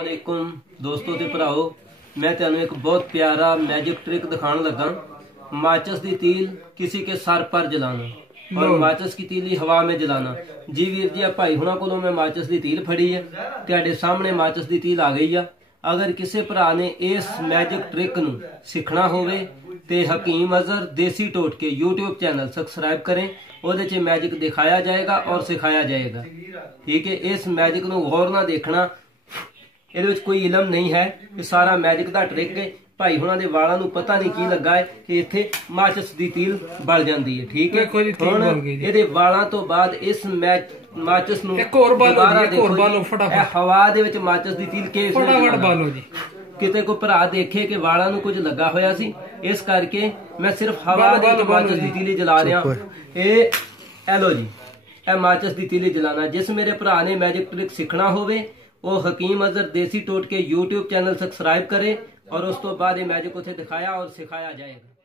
वालेकुम दोस्तों ते भराओ, मैं तुहानू एक बहुत प्यारा मैजिक ट्रिक दिखाने लगा। माचिस दी तील किसी के सर पर जलाना और माचिस की तीली हवा में जलाना। जी वीर जी भाई हुणा कोलों मैं माचिस दी तील फड़ी है, तुहाडे सामने माचिस दी तील आ गई है। अगर किसी भरा ने इस मैजिक ट्रिक नू सीखना होवे ते हकीम अजहर देसी टोटके यूट्यूब चैनल सब्सक्राइब करें। ਉਹਦੇ ਚ मैजिक दिखाया जाएगा और सिखाया जाएगा। ठीक है, इस मैजिक ਨੂੰ गौर ना देखना, ਇਹਦੇ ਵਿੱਚ कोई इलम नहीं है। ये सारा मैजिक ਦਾ ट्रिक है। भाई हुणां ਦੇ ਵਾਲਾਂ ਨੂੰ ਪਤਾ ਨਹੀਂ ਕੀ ਲੱਗਾ ਹੈ ਕਿ ਇੱਥੇ ਮਾਚਿਸ ਦੀ ਤੀਲ ਬਲ ਜਾਂਦੀ ਹੈ। ਠੀਕ ਹੈ, ਹੁਣ ਇਹਦੇ ਵਾਲਾਂ ਤੋਂ ਬਾਅਦ ਇਸ ਮਾਚਿਸ ਨੂੰ ਇੱਕ ਹੋਰ ਬਾਲੋ ਫਟਾਫਟ ਹਵਾ ਦੇ ਵਿੱਚ ਮਾਚਿਸ ਦੀ ਤੀਲ ਕੇ ਫਟਾਫਟ ਬਾਲੋ ਜੀ। किते को भरा देखे कि वाला नू कुछ लगा होया सी, इस करके मैं सिर्फ हवा दे विच माचिस दी तीली जला रहा। ए लो जी, ए माचिस दी तीली जलाना। जिस मेरे भरा ने मैजिक ट्रिक सीखना होवे वो हकीम अजहर देसी टोटके यूट्यूब चैनल सब्सक्राइब करे और उस तो बाद ये मैजिक उसे दिखाया और सिखाया जाएगा।